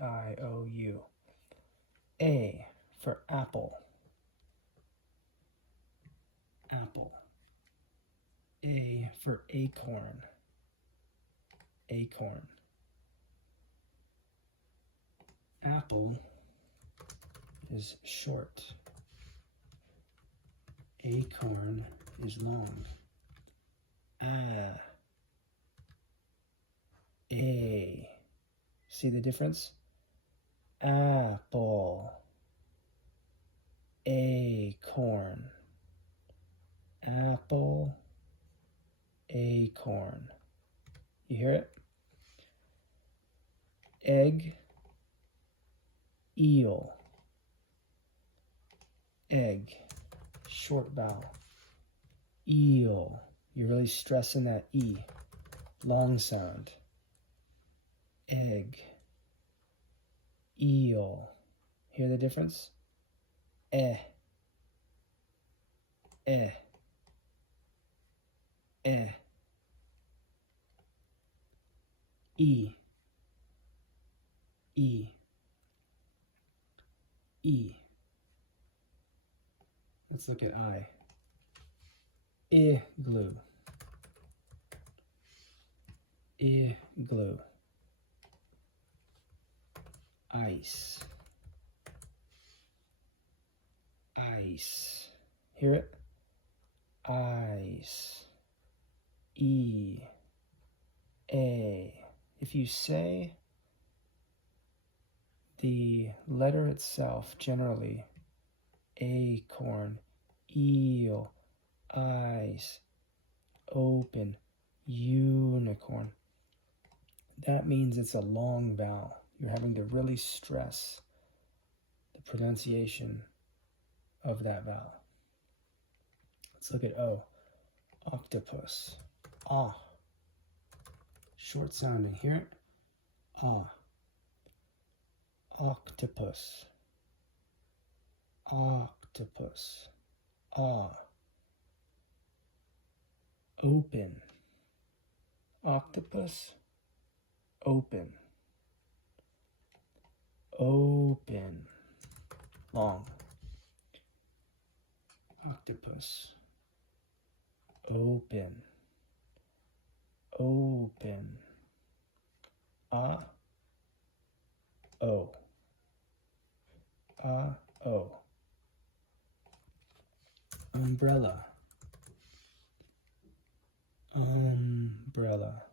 A-I-O-U. A for apple. Apple. A for acorn. Acorn. Apple is short. Acorn is long. A. See the difference? Apple. Acorn. Apple. Acorn. You hear it? Egg. Eel. Egg. Short vowel. Eel. You're really stressing that E. Long sound. Egg. Eel. Hear the difference? Eh. Eh. Eh. E. E. E. Let's look at I. Igloo. Igloo. Ice. Ice. Hear it? Ice. E. A. If you say the letter itself, generally, acorn, eel, eyes, open, unicorn, that means it's a long vowel. You're having to really stress the pronunciation of that vowel. Let's look at O. Octopus. Ah. Short sounding. Hear it? Ah. Octopus. Octopus. Ah. Open. Octopus. Open. Open. Long. Octopus. Open. Open. Ah. O. Ah. O. Umbrella. Umbrella.